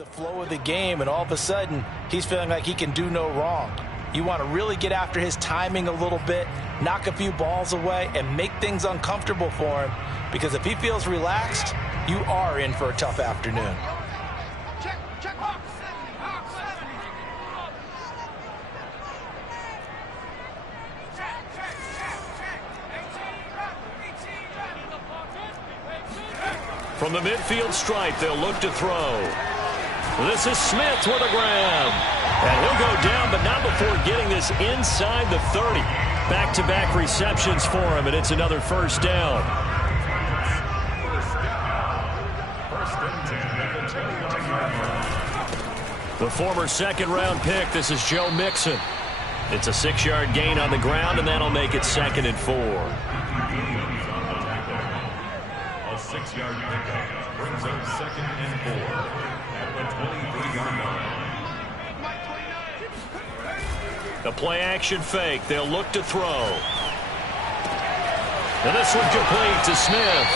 the flow of the game, and all of a sudden, he's feeling like he can do no wrong. You want to really get after his timing a little bit, knock a few balls away, and make things uncomfortable for him, because if he feels relaxed, you are in for a tough afternoon. From the midfield stripe, they'll look to throw. This is Smith with a grab. And he'll go down, but not before getting this inside the 30. Back-to-back receptions for him, and it's another first down. The former second-round pick, this is Joe Mixon. It's a 6-yard gain on the ground, and that'll make it 2nd and 4. A 6-yard pickup brings up 2nd and 4 at the 23-yard line. The play-action fake. They'll look to throw. And this one complete to Smith.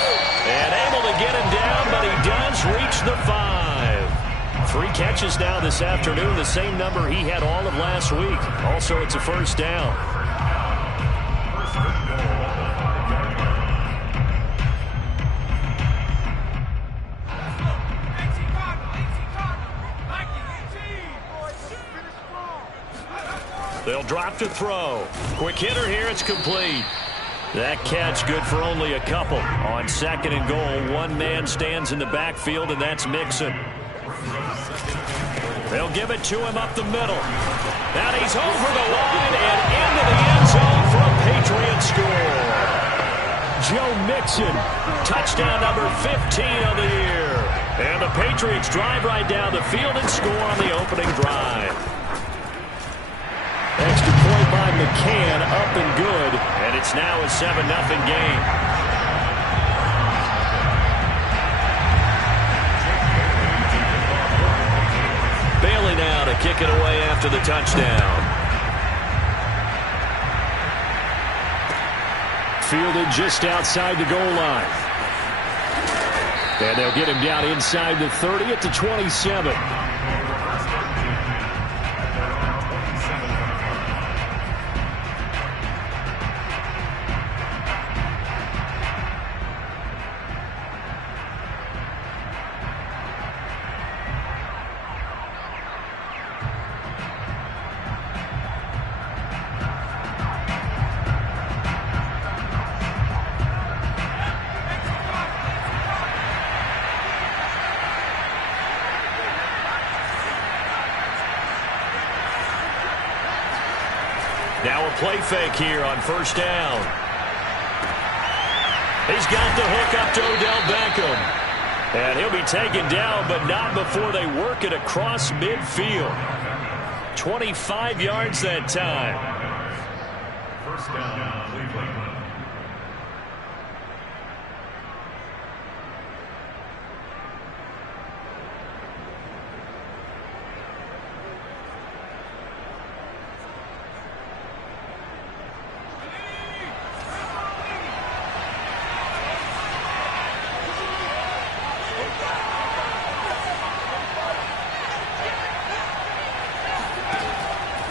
And able to get him down, but he does reach the 5. 3 catches now this afternoon, the same number he had all of last week. Also, it's a first down. They'll drop to throw. Quick hitter here, it's complete. That catch good for only a couple. On 2nd and goal, one man stands in the backfield, and that's Mixon. They'll give it to him up the middle. And he's over the line and into the end zone for a Patriot score. Joe Mixon, touchdown number 15 of the year. And the Patriots drive right down the field and score on the opening drive. Extra point by McCann, up and good, and it's now a 7-0 game. Bailey now to kick it away after the touchdown. Fielded just outside the goal line. And they'll get him down inside the 30 at the 27. Now a play fake here on first down. He's got the hook up to Odell Beckham. And he'll be taken down, but not before they work it across midfield. 25 yards that time. First down, Cleveland.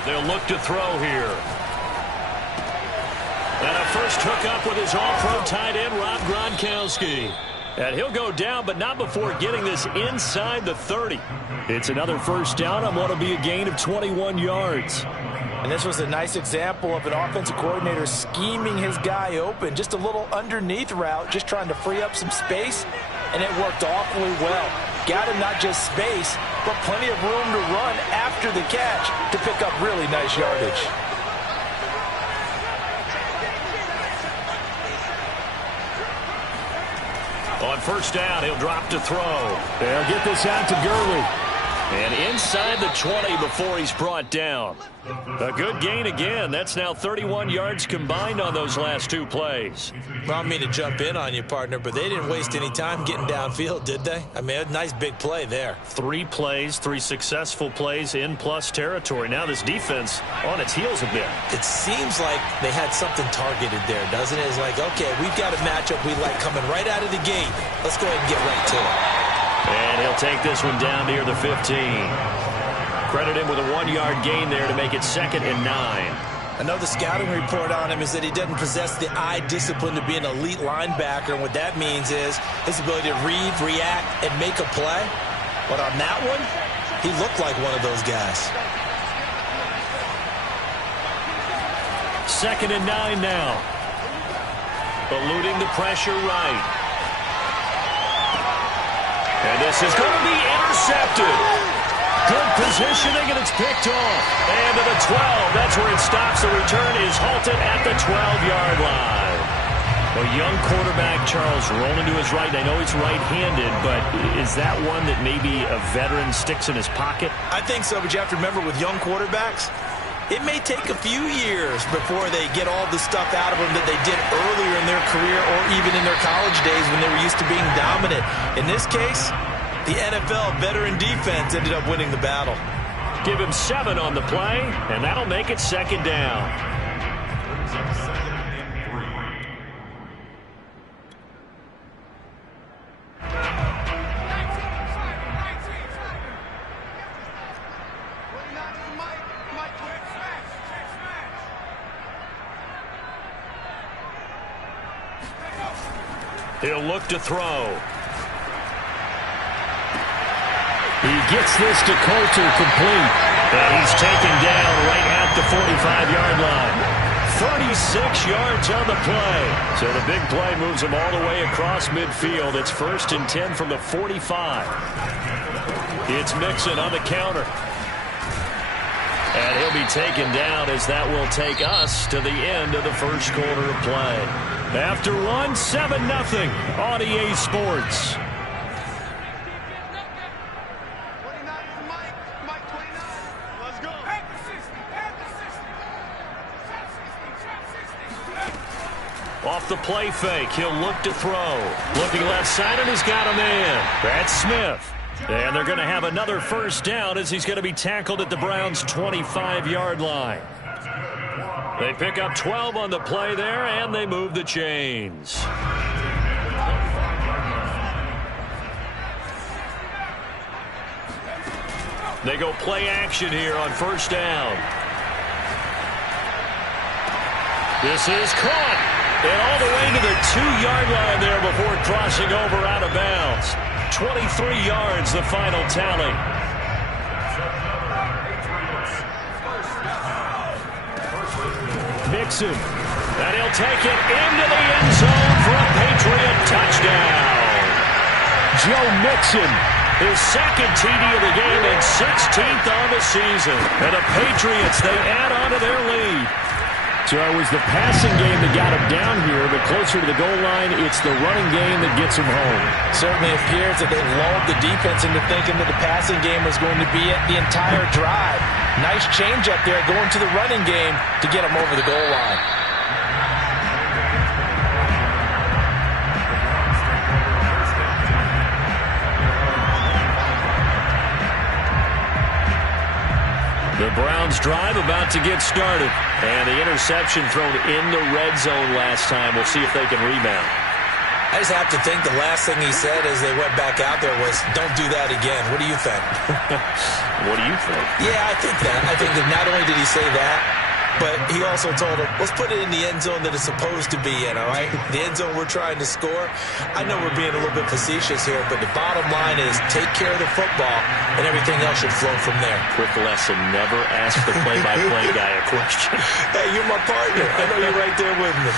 They'll look to throw here. And a first hookup with his all-pro tight end, Rob Gronkowski. And he'll go down, but not before getting this inside the 30. It's another first down on what will be a gain of 21 yards. And this was a nice example of an offensive coordinator scheming his guy open. Just a little underneath route, just trying to free up some space, and it worked awfully well. Got him not just space, but plenty of room to run after the catch to pick up really nice yardage. On first down, he'll drop to throw. They'll get this out to Gurley. And inside the 20 before he's brought down. A good gain again. That's now 31 yards combined on those last 2 plays. Well, I don't mean to jump in on you, partner, but they didn't waste any time getting downfield, did they? I mean, a nice big play there. 3 plays, 3 successful plays in plus territory. Now this defense on its heels a bit. It seems like they had something targeted there, doesn't it? It's like, okay, we've got a matchup we like coming right out of the gate. Let's go ahead and get right to it. And he'll take this one down near the 15. Credit him with a 1-yard gain there to make it 2nd and 9. I know the scouting report on him is that he doesn't possess the eye discipline to be an elite linebacker. And what that means is his ability to read, react, and make a play. But on that one, he looked like one of those guys. 2nd and 9 now. Eluding the pressure right. And this is going to be intercepted. Good positioning, and it's picked off. And to the 12. That's where it stops. The return is halted at the 12-yard line. A young quarterback, Charles, rolling to his right. I know he's right-handed, but is that one that maybe a veteran sticks in his pocket? I think so, but you have to remember with young quarterbacks, it may take a few years before they get all the stuff out of them that they did earlier in their career or even in their college days when they were used to being dominant. In this case, the NFL veteran defense ended up winning the battle. Give him 7 on the play, and that'll make it 2nd down. He'll look to throw. He gets this to Coulter complete. And he's taken down right at the 45-yard line. 36 yards on the play. So the big play moves him all the way across midfield. It's 1st and 10 from the 45. It's Mixon on the counter. And he'll be taken down as that will take us to the end of the first quarter of play. After one, 7-0 on EA Sports. Off the play fake, he'll look to throw. Looking left side, and he's got a man. That's Smith. And they're going to have another first down as he's going to be tackled at the Browns' 25-yard line. They pick up 12 on the play there, and they move the chains. They go play action here on first down. This is caught. And all the way to the 2-yard line there before crossing over out of bounds. 23 yards, the final tally. Mixon. And he'll take it into the end zone for a Patriot touchdown. Joe Mixon, his 2nd TD of the game and 16th on the season. And the Patriots, they add on to their lead. So it was the passing game that got him down here, but closer to the goal line, it's the running game that gets him home. Certainly appears that they lulled the defense into thinking that the passing game was going to be it the entire drive. Nice change up there going to the running game to get him over the goal line. The Browns drive about to get started. And the interception thrown in the red zone last time. We'll see if they can rebound. I just have to think the last thing he said as they went back out there was, don't do that again. What do you think? What do you think? Yeah, I think that. I think that not only did he say that, but he also told him, let's put it in the end zone that it's supposed to be in, all right? The end zone we're trying to score. I know we're being a little bit facetious here, but the bottom line is take care of the football, and everything else should flow from there. Quick lesson, never ask the play-by-play guy a question. Hey, you're my partner. I know you're right there with me.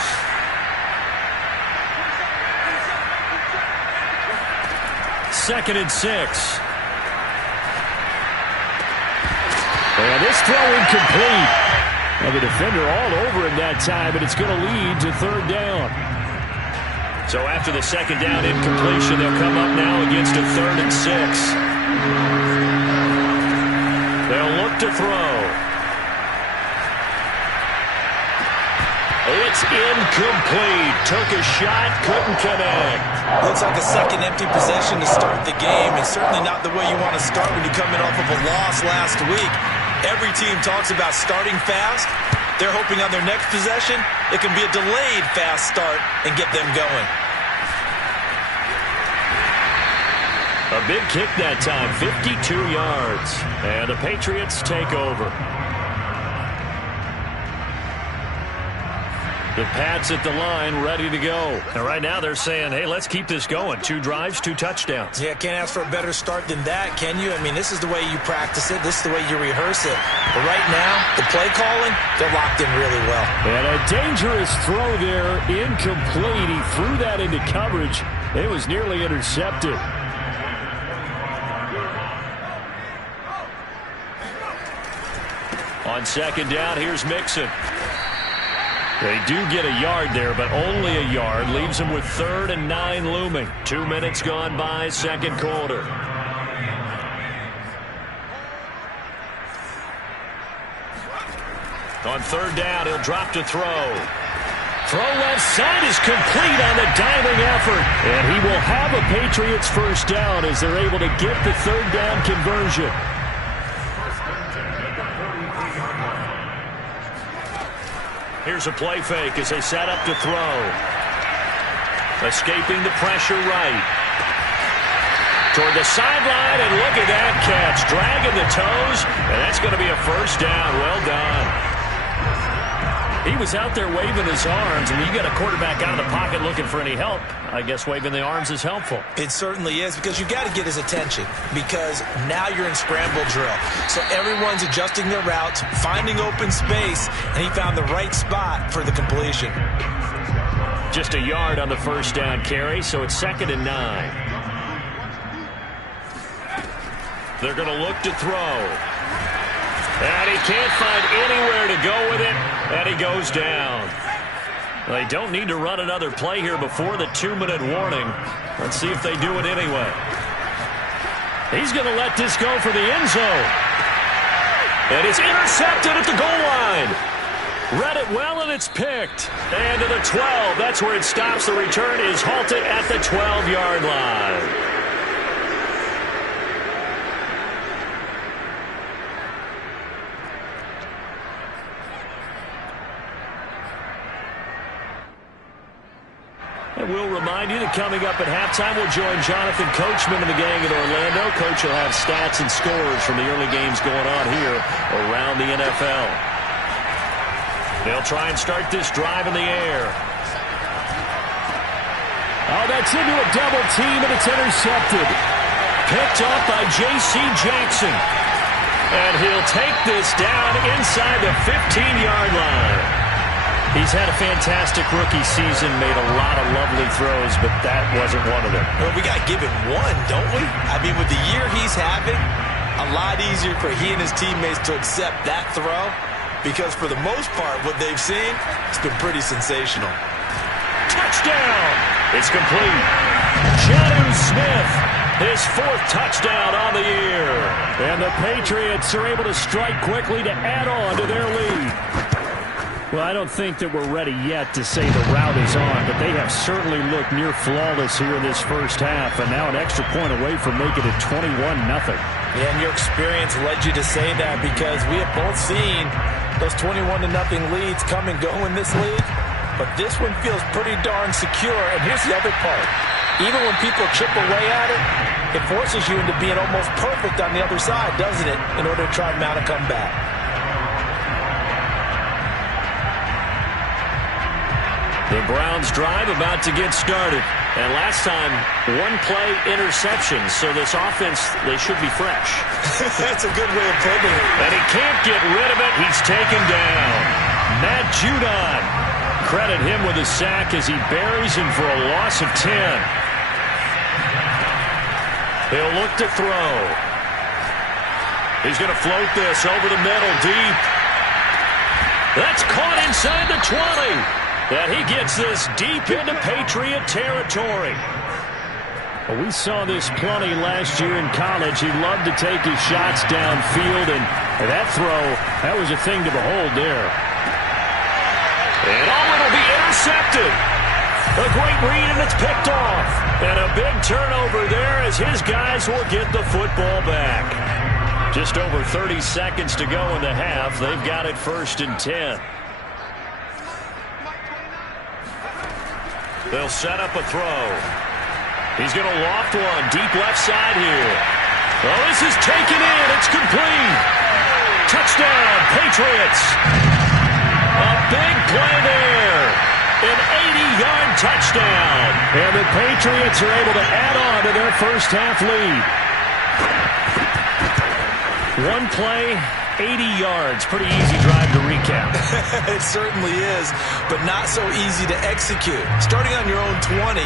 Second and 6. And this throw incomplete. Well, the defender all over him that time, but it's going to lead to 3rd down. So after the 2nd down incompletion, they'll come up now against a 3rd and 6. They'll look to throw. It's incomplete. Took a shot, couldn't connect. Looks like a second empty possession to start the game, and certainly not the way you want to start when you're coming off of a loss last week. Every team talks about starting fast. They're hoping on their next possession, it can be a delayed fast start and get them going. A A big kick that time, 52 yards. And the Patriots take over. The Pats at the line, ready to go. And right now they're saying, hey, let's keep this going. 2 drives, 2 touchdowns. Yeah, can't ask for a better start than that, can you? I mean, this is the way you practice it. This is the way you rehearse it. But right now, the play calling, they're locked in really well. And a dangerous throw there, incomplete. He threw that into coverage. It was nearly intercepted. On second down, here's Mixon. They do get a yard there, but only a yard. Leaves them with 3rd and 9 looming. 2 minutes gone by, second quarter. On third down, he'll drop to throw. Throw left side is complete on the diving effort. And he will have a Patriots first down as they're able to get the third down conversion. Here's a play fake as they set up to throw. Escaping the pressure right. Toward the sideline, and look at that catch. Dragging the toes, and that's going to be a first down. Well done. He was out there waving his arms, and when you got a quarterback out of the pocket looking for any help, I guess waving the arms is helpful. It certainly is, because you got to get his attention, because now you're in scramble drill. So everyone's adjusting their routes, finding open space, and he found the right spot for the completion. Just a yard on the first down carry, so it's 2nd and 9. They're going to look to throw. And he can't find anywhere to go with it, and he goes down. They don't need to run another play here before the 2-minute warning. Let's see if they do it anyway. He's going to let this go for the end zone. And it's intercepted at the goal line. Read it well, and it's picked. And to the 12. That's where it stops. The return is halted at the 12-yard line. And we'll remind you that coming up at halftime, we'll join Jonathan Coachman and the gang in Orlando. Coach will have stats and scores from the early games going on here around the NFL. They'll try and start this drive in the air. Oh, that's into a double team, and it's intercepted. Picked up by J.C. Jackson. And he'll take this down inside the 15-yard line. He's had a fantastic rookie season, made a lot of lovely throws, but that wasn't one of them. Well, we got to give him one, don't we? I mean, with the year he's having, a lot easier for he and his teammates to accept that throw, because for the most part, what they've seen, it's been pretty sensational. Touchdown! It's complete. Jonnu Smith, his 4th touchdown on the year. And the Patriots are able to strike quickly to add on to their lead. Well, I don't think that we're ready yet to say the route is on, but they have certainly looked near flawless here in this first half, and now an extra point away from making it 21-0. Yeah, and your experience led you to say that, because we have both seen those 21-0 leads come and go in this league, but this one feels pretty darn secure. And here's the other part. Even when people chip away at it, it forces you into being almost perfect on the other side, doesn't it, in order to try and mount a comeback. The Browns drive about to get started. And last time, 1-play interception. So this offense, they should be fresh. That's a good way of putting it. And he can't get rid of it. He's taken down. Matt Judon. Credit him with a sack as he buries him for a loss of 10. He'll look to throw. He's going to float this over the middle deep. That's caught inside the 20. And he gets this deep into Patriot territory. Well, we saw this plenty last year in college. He loved to take his shots downfield, and that throw, that was a thing to behold there. And it'll be intercepted. A great read, and it's picked off. And a big turnover there as his guys will get the football back. Just over 30 seconds to go in the half. They've got it 1st and 10. They'll set up a throw. He's going to loft one deep left side here. Well, this is taken in. It's complete. Touchdown, Patriots. A big play there. An 80-yard touchdown. And the Patriots are able to add on to their first half lead. One play, 80 yards. Pretty easy drive to recap. It certainly is, but not so easy to execute. Starting on your own 20,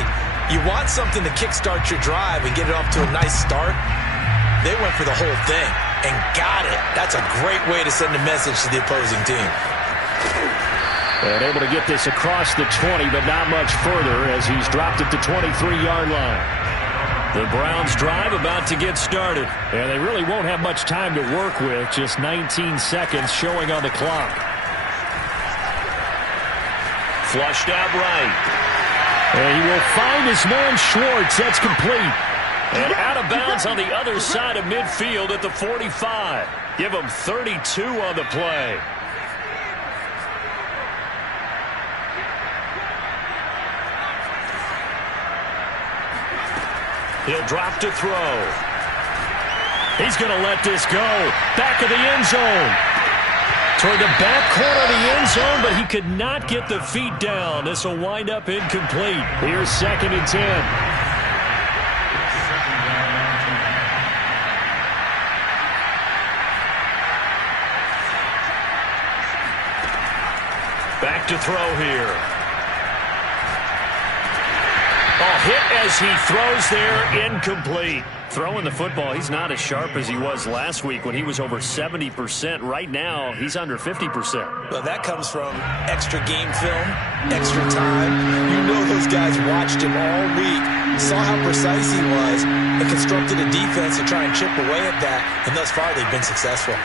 you want something to kickstart your drive and get it off to a nice start. They went for the whole thing and got it. That's a great way to send a message to the opposing team. And able to get this across the 20, but not much further as he's dropped at the 23-yard line. The Browns drive about to get started. And they really won't have much time to work with. Just 19 seconds showing on the clock. Flushed out right. And he will find his man Schwartz. That's complete. And out of bounds on the other side of midfield at the 45. Give him 32 on the play. He'll drop to throw. He's going to let this go. Back of the end zone. Toward the back corner of the end zone, but he could not get the feet down. This will wind up incomplete. Here's 2nd and 10. Back to throw here. Oh, hit as he throws there, incomplete. Throwing the football, he's not as sharp as he was last week when he was over 70%. Right now, he's under 50%. Well, that comes from extra game film, extra time. You know those guys watched him all week, saw how precise he was, and constructed a defense to try and chip away at that, and thus far they've been successful.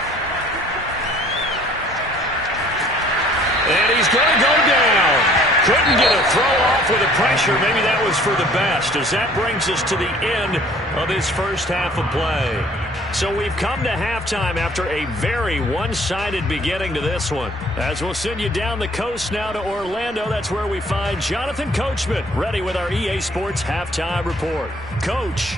And he's going to go down. Couldn't get a throw off with the pressure. Maybe that was for the best, as that brings us to the end of this first half of play. So we've come to halftime after a very one-sided beginning to this one. As we'll send you down the coast now to Orlando, that's where we find Jonathan Coachman, ready with our EA Sports Halftime Report. Coach.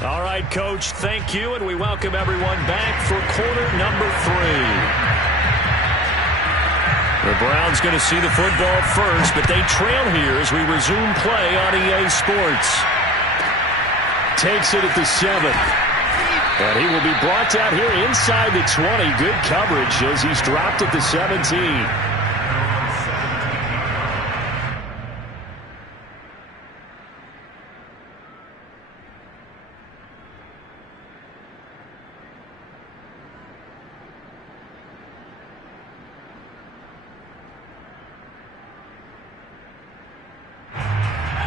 All right, Coach, thank you, and we welcome everyone back for quarter number 3. The Browns going to see the football first, but they trail here as we resume play on EA Sports. Takes it at the 7. And he will be brought down here inside the 20. Good coverage as he's dropped at the 17.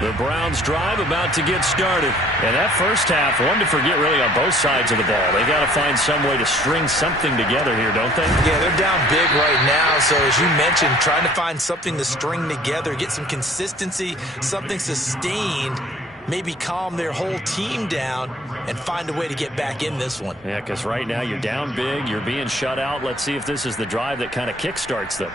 The Browns drive about to get started. And that first half, one to forget really on both sides of the ball. They got to find some way to string something together here, don't they? Yeah, they're down big right now. So as you mentioned, trying to find something to string together, get some consistency, something sustained, maybe calm their whole team down and find a way to get back in this one. Yeah, because right now you're down big, you're being shut out. Let's see if this is the drive that kind of kickstarts them.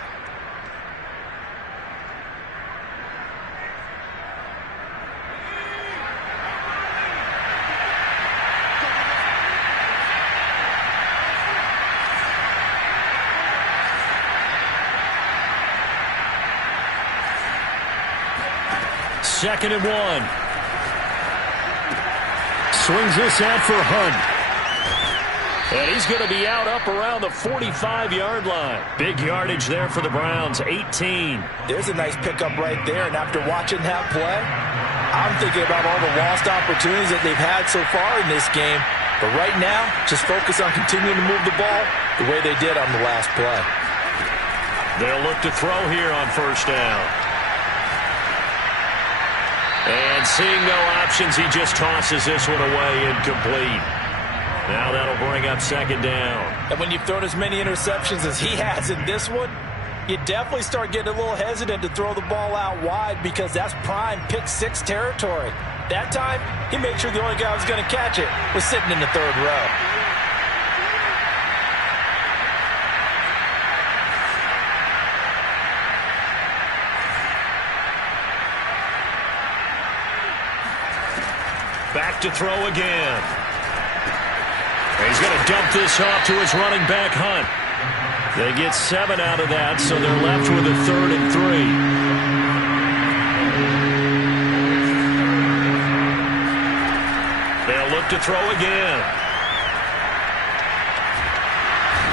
Second and 1. Swings this out for Hunt. And he's going to be out up around the 45-yard line. Big yardage there for the Browns, 18. There's a nice pickup right there, and after watching that play, I'm thinking about all the lost opportunities that they've had so far in this game. But right now, just focus on continuing to move the ball the way they did on the last play. They'll look to throw here on first down. And seeing no options, he just tosses this one away, incomplete. Now that'll bring up second down. And when you've thrown as many interceptions as he has in this one, you definitely start getting a little hesitant to throw the ball out wide because that's prime pick 6 territory. That time, he made sure the only guy who was going to catch it was sitting in the third row. back to throw again. He's going to dump this off to his running back, Hunt. They get 7 out of that, so they're left with a 3rd and 3. They'll look to throw again.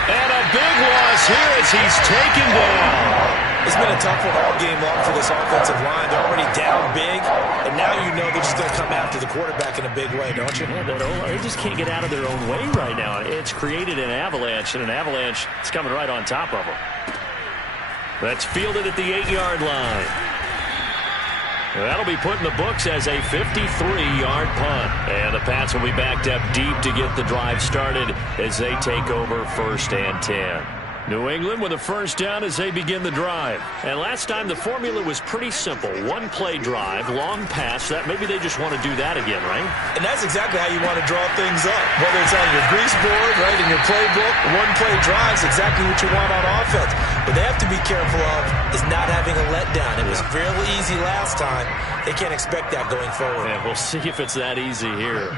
And a big loss here as he's taken down. It's been a tough one all game long for this offensive line. They're already down big, and now you know they're just going to come after the quarterback in a big way, don't you? Yeah, they just can't get out of their own way right now. It's created an avalanche, and an avalanche is coming right on top of them. That's fielded at the 8-yard line. That'll be put in the books as a 53-yard punt. And the Pats will be backed up deep to get the drive started as they take over 1st and 10. New England with a first down as they begin the drive. And last time the formula was pretty simple. 1-play drive, long pass. That maybe they just want to do that again, right? And that's exactly how you want to draw things up. Whether it's on your grease board, right, in your playbook, 1-play drive is exactly what you want on offense. What they have to be careful of is not having a letdown. It was fairly easy last time. They can't expect that going forward. Yeah, we'll see if it's that easy here.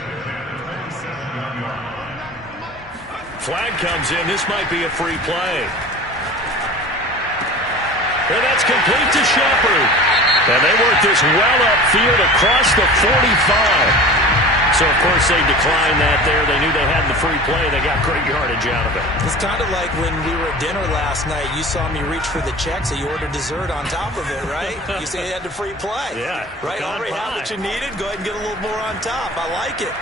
Flag comes in. This might be a free play. And that's complete to Shepard. And they work this well upfield across the 45. So, of course, they declined that there. They knew they had the free play. They got great yardage out of it. It's kind of like when we were at dinner last night. You saw me reach for the check, so you ordered dessert on top of it, right? You say you had the free play. Yeah. Right? Already have what you needed. Go ahead and get a little more on top. I like it.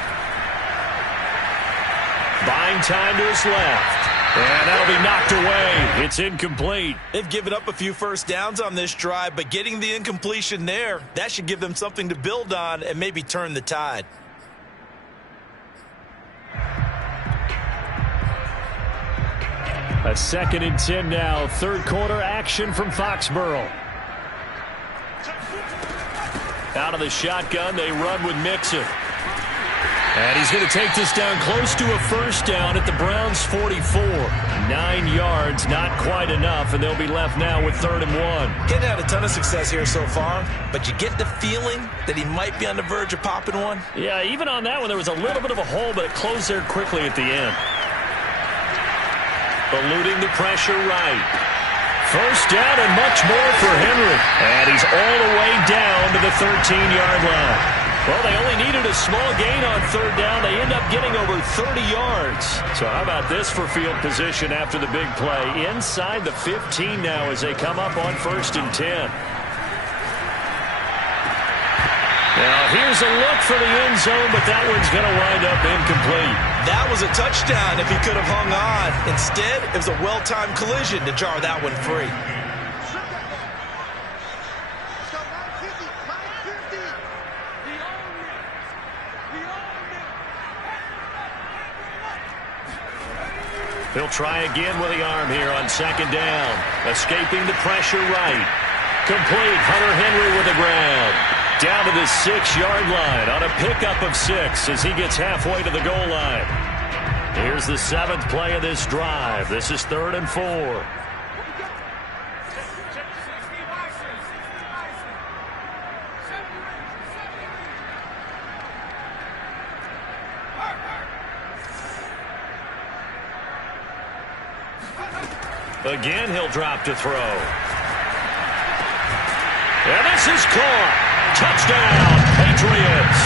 Buying time to his left. And that'll be knocked away. It's incomplete. They've given up a few first downs on this drive, but getting the incompletion there, that should give them something to build on and maybe turn the tide. A 2nd and 10 now. 3rd quarter action from Foxborough. Out of the shotgun, they run with Mixon. And he's going to take this down close to a first down at the Browns' 44. 9 yards, not quite enough, and they'll be left now with 3rd and 1. Getting had a ton of success here so far, but you get the feeling that he might be on the verge of popping one. Yeah, even on that one, there was a little bit of a hole, but it closed there quickly at the end. Eluding the pressure right. First down and much more for Henry. And he's all the way down to the 13-yard line. Well, they only needed a small gain on 3rd down. They end up getting over 30 yards. So how about this for field position after the big play? Inside the 15 now as they come up on 1st and 10. Now, here's a look for the end zone, but that one's going to wind up incomplete. That was a touchdown if he could have hung on. Instead, it was a well-timed collision to jar that one free. He'll try again with the arm here on 2nd down. Escaping the pressure right. Complete. Hunter Henry with the ground. Down to the 6-yard line on a pickup of 6 as he gets halfway to the goal line. Here's the 7th play of this drive. This is 3rd and 4. Again, he'll drop to throw. And this is caught. Touchdown, Patriots.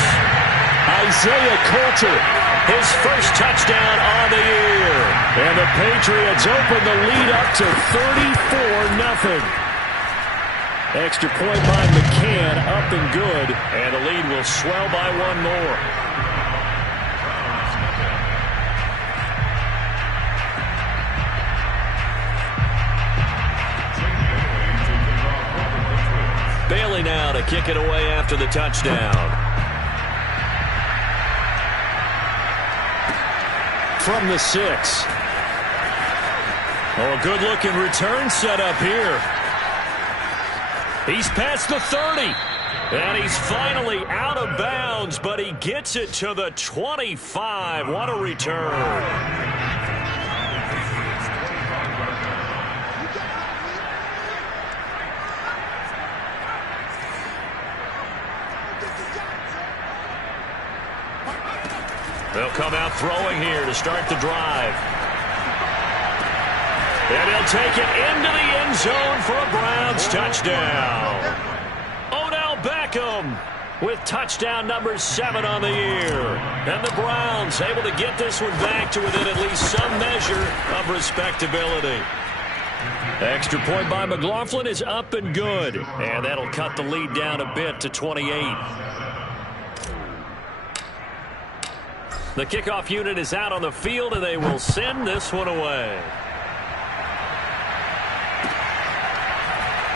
Isaiah Coulter, his first touchdown on the year. And the Patriots open the lead up to 34-0. Extra point by McCann, up and good. And the lead will swell by 1 more. Bailey now to kick it away after the touchdown. From the 6. Oh, a good-looking return set up here. He's past the 30. And he's finally out of bounds, but he gets it to the 25. What a return. They'll come out throwing here to start the drive. And he'll take it into the end zone for a Browns touchdown. Odell Beckham with touchdown number 7 on the year. And the Browns able to get this one back to within at least some measure of respectability. Extra point by McLaughlin is up and good. And that'll cut the lead down a bit to 28. The kickoff unit is out on the field, and they will send this one away.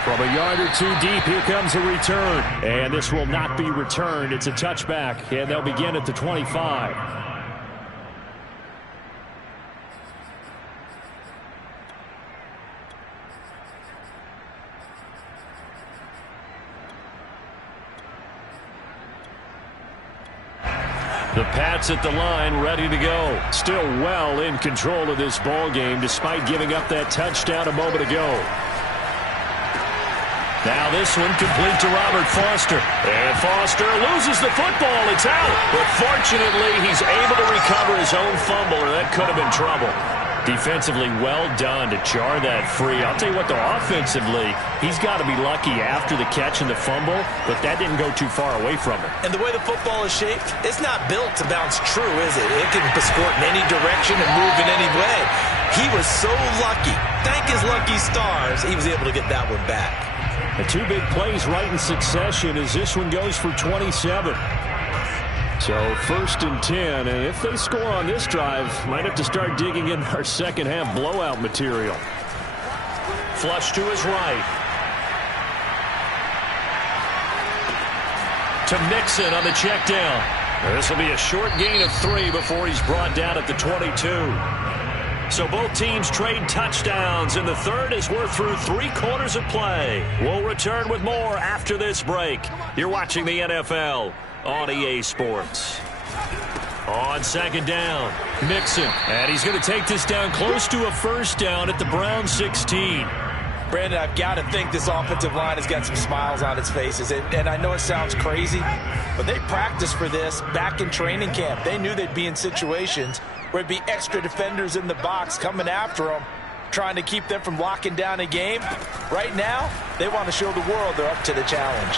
From a yard or two deep, here comes a return. And this will not be returned. It's a touchback, and they'll begin at the 25. The Pats at the line, ready to go. Still well in control of this ball game, despite giving up that touchdown a moment ago. Now this one complete to Robert Foster. And Foster loses the football. It's out. But fortunately, he's able to recover his own fumble, or that could have been trouble. Defensively, well done to jar that free. I'll tell you what, though, offensively, he's got to be lucky after the catch and the fumble, but that didn't go too far away from him. And the way the football is shaped, it's not built to bounce true, is it? It can sport in any direction and move in any way. He was so lucky. Thank his lucky stars, he was able to get that one back. The 2 big plays right in succession as this one goes for 27. So 1st and 10, and if they score on this drive, might have to start digging in our second half blowout material. Flush to his right. To Mixon on the check down. This will be a short gain of 3 before he's brought down at the 22. So both teams trade touchdowns, and the third is we're through 3 quarters of play. We'll return with more after this break. You're watching the NFL on EA Sports. On 2nd down, Mixon. And he's going to take this down close to a 1st down at the Browns 16. Brandon, I've got to think this offensive line has got some smiles on its faces. And I know it sounds crazy, but they practiced for this back in training camp. They knew they'd be in situations where it'd be extra defenders in the box coming after them, trying to keep them from locking down a game. Right now, they want to show the world they're up to the challenge.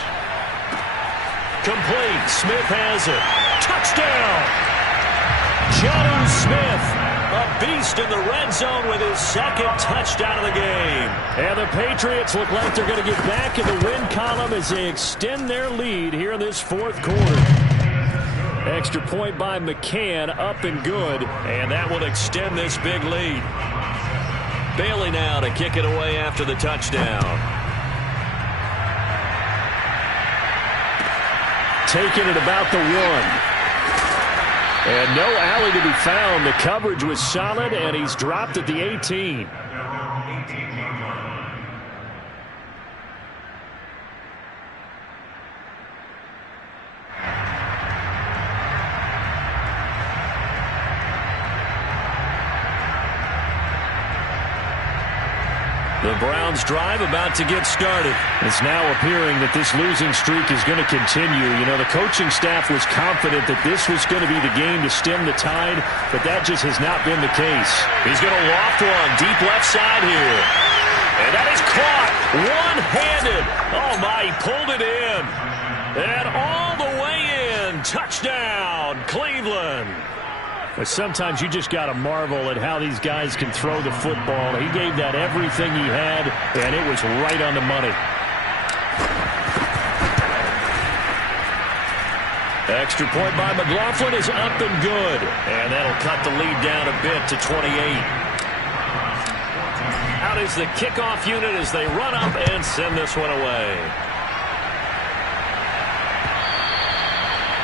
Complete. Smith has it. Touchdown! Jonnu Smith, a beast in the red zone with his 2nd touchdown of the game. And the Patriots look like they're going to get back in the win column as they extend their lead here in this 4th quarter. Extra point by McCann, up and good, and that will extend this big lead. Bailey now to kick it away after the touchdown. Taking it about the 1. And no alley to be found. The coverage was solid, and he's dropped at the 18. The Browns drive about to get started. It's now appearing that this losing streak is going to continue. You know, the coaching staff was confident that this was going to be the game to stem the tide, but that just has not been the case. He's going to loft one deep left side here. And that is caught one-handed. Oh, my, he pulled it in. And all the way in. Touchdown, Cleveland. But sometimes you just got to marvel at how these guys can throw the football. He gave that everything he had, and it was right on the money. Extra point by McLaughlin is up and good. And that'll cut the lead down a bit to 28. Out is the kickoff unit as they run up and send this one away.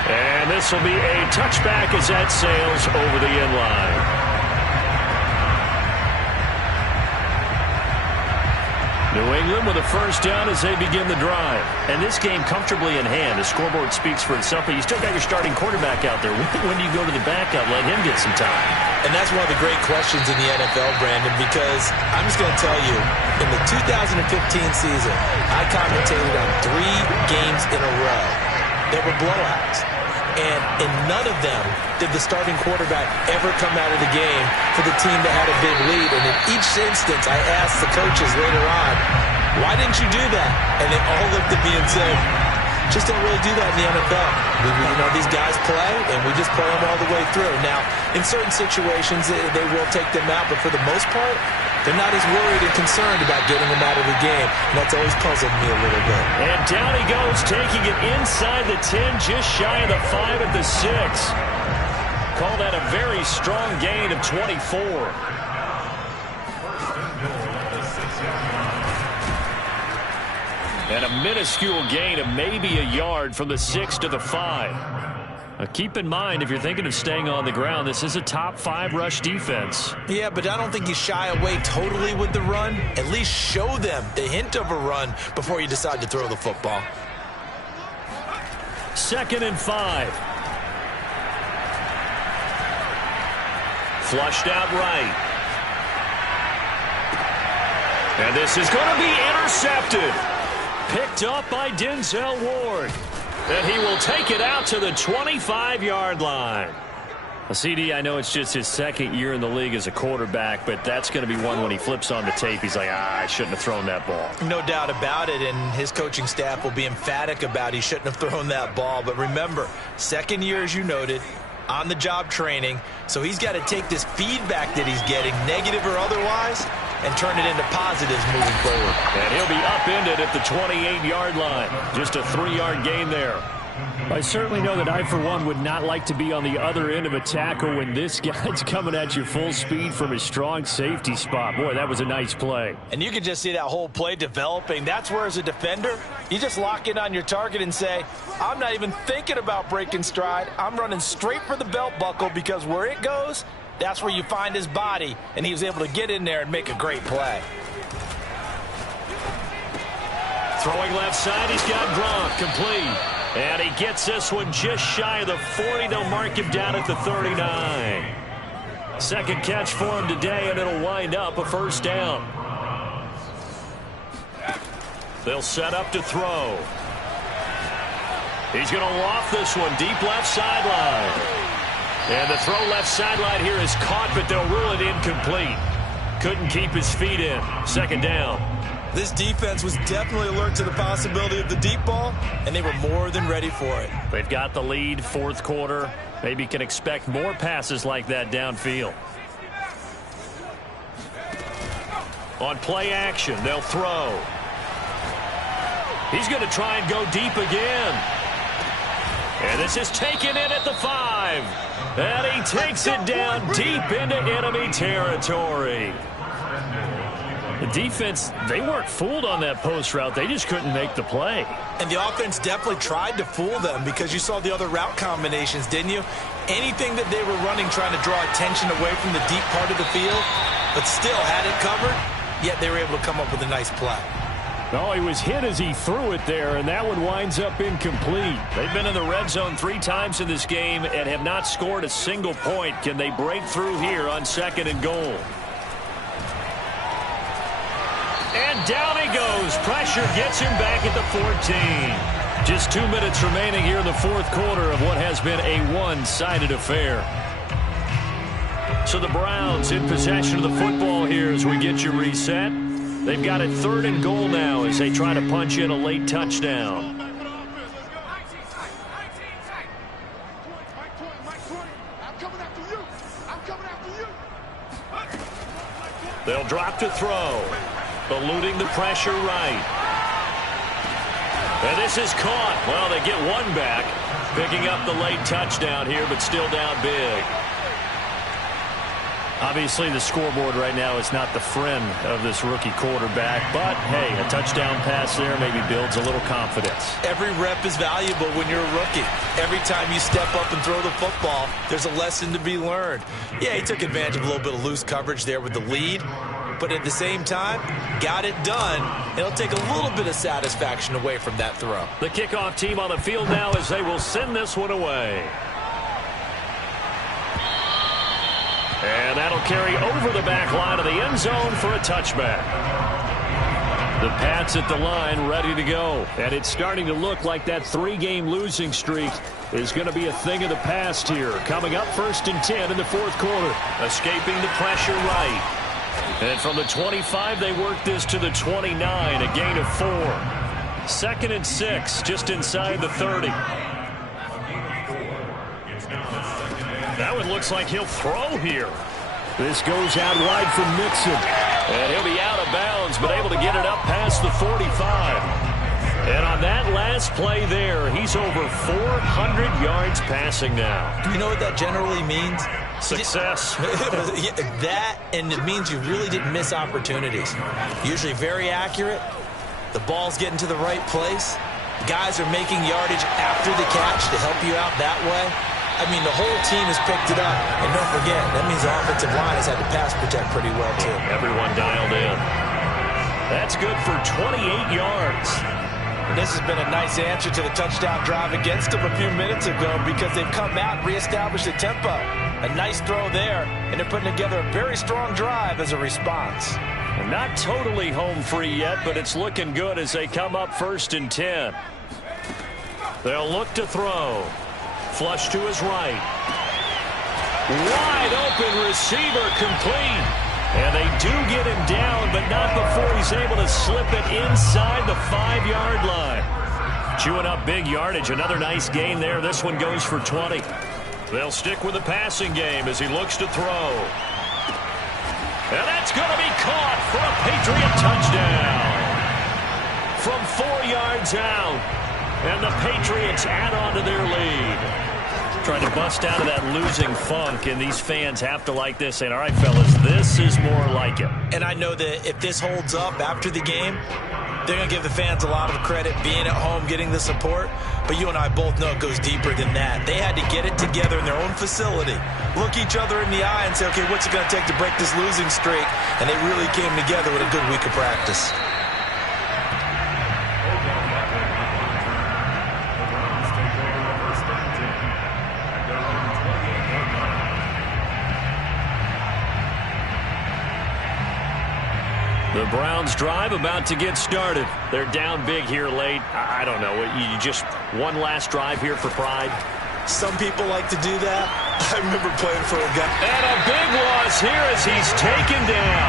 And this will be a touchback as that sails over the end line. New England with a 1st down as they begin the drive. And this game comfortably in hand. The scoreboard speaks for itself, but you still got your starting quarterback out there. When do you go to the backup? Let him get some time. And that's one of the great questions in the NFL, Brandon, because I'm just going to tell you, in the 2015 season, I commentated on 3 games in a row that were blowouts. And in none of them did the starting quarterback ever come out of the game for the team that had a big lead. And in each instance, I asked the coaches later on, why didn't you do that? And they all looked at me and said, just don't really do that in the NFL. These guys play, and we just play them all the way through. Now, in certain situations, they will take them out, but for the most part, they're not as worried and concerned about getting them out of the game. And that's always puzzled me a little bit. And down he goes, taking it inside the 10, just shy of the 5 at the 6. Call that a very strong gain of 24. And a minuscule gain of maybe a yard from the 6 to the 5. Now keep in mind, if you're thinking of staying on the ground, this is a top 5 rush defense. Yeah, but I don't think you shy away totally with the run. At least show them the hint of a run before you decide to throw the football. 2nd and 5. Flushed out right. And this is going to be intercepted. Picked up by Denzel Ward. And he will take it out to the 25-yard line. CD, I know it's just his 2nd year in the league as a quarterback, but that's going to be one when he flips on the tape, he's like, I shouldn't have thrown that ball. No doubt about it, and his coaching staff will be emphatic about he shouldn't have thrown that ball. But remember, 2nd year, as you noted, on-the-job training, so he's got to take this feedback that he's getting, negative or otherwise, and turn it into positives moving forward. And he'll be upended at the 28-yard line. Just a 3-yard gain there. I certainly know that I, for one, would not like to be on the other end of a tackle when this guy's coming at you full speed from his strong safety spot. Boy, that was a nice play. And you can just see that whole play developing. That's where, as a defender, you just lock in on your target and say, I'm not even thinking about breaking stride. I'm running straight for the belt buckle, because where it goes, that's where you find his body. And he was able to get in there and make a great play. Throwing left side, he's got Gronk, complete. And he gets this one just shy of the 40. They'll mark him down at the 39. 2nd catch for him today, and it'll wind up a 1st down. They'll set up to throw. He's going to loft this one deep left sideline. And the throw left sideline here is caught, but they'll rule it incomplete. Couldn't keep his feet in. 2nd down. This defense was definitely alert to the possibility of the deep ball, and they were more than ready for it. They've got the lead, 4th quarter. Maybe can expect more passes like that downfield. On play action, they'll throw. He's going to try and go deep again. And this is taken in at the 5. And he takes it down deep into enemy territory. The defense, they weren't fooled on that post route. They just couldn't make the play. And the offense definitely tried to fool them, because you saw the other route combinations, didn't you? Anything that they were running trying to draw attention away from the deep part of the field, but still had it covered, yet they were able to come up with a nice play. Oh, he was hit as he threw it there, and that one winds up incomplete. They've been in the red zone 3 times in this game and have not scored a single point. Can they break through here on 2nd and goal? And down he goes. Pressure gets him back at the 14. Just 2 minutes remaining here in the 4th quarter of what has been a one-sided affair. So the Browns in possession of the football here as we get you reset. They've got it 3rd and goal now as they try to punch in a late touchdown. They'll drop to throw. Eluding the pressure right. And this is caught. Well, they get one back. Picking up the late touchdown here, but still down big. Obviously, the scoreboard right now is not the friend of this rookie quarterback. But, hey, a touchdown pass there maybe builds a little confidence. Every rep is valuable when you're a rookie. Every time you step up and throw the football, there's a lesson to be learned. Yeah, he took advantage of a little bit of loose coverage there with the lead. But at the same time, got it done. It'll take a little bit of satisfaction away from that throw. The kickoff team on the field now as they will send this one away. And that'll carry over the back line of the end zone for a touchback. The Pats at the line, ready to go. And it's starting to look like that 3-game losing streak is going to be a thing of the past here. Coming up 1st and 10 in the 4th quarter. Escaping the pressure right. And from the 25, they work this to the 29, a gain of 4. 2nd and 6, just inside the 30. That one looks like he'll throw here. This goes out wide from Mixon. And he'll be out of bounds, but able to get it up past the 45. And on that last play there, he's over 400 yards passing now. You know what that generally means? Success. That, and it means you really didn't miss opportunities. Usually very accurate. The ball's getting to the right place. Guys are making yardage after the catch to help you out that way. I mean, the whole team has picked it up. And don't forget, that means the offensive line has had to pass protect pretty well, too. Everyone dialed in. That's good for 28 yards. And this has been a nice answer to the touchdown drive against them a few minutes ago because they've come out and reestablished the tempo. A nice throw there, and they're putting together a very strong drive as a response. Not totally home free yet, but it's looking good as they come up 1st and 10. They'll look to throw. Flush to his right. Wide open receiver complete. And they do get him down, but not before he's able to slip it inside the 5-yard line. Chewing up big yardage. Another nice gain there. This one goes for 20. They'll stick with the passing game as he looks to throw. And that's going to be caught for a Patriot touchdown. From 4 yards out. And the Patriots add on to their lead. Trying to bust out of that losing funk, and these fans have to like this, saying, all right, fellas, this is more like it. And I know that if this holds up after the game, they're going to give the fans a lot of credit being at home, getting the support. But you and I both know it goes deeper than that. They had to get it together in their own facility, look each other in the eye and say, okay, what's it going to take to break this losing streak? And they really came together with a good week of practice. The Browns drive about to get started. They're down big here late. I don't know. You just one last drive here for pride? Some people like to do that. I remember playing for a guy. And a big loss here as he's taken down.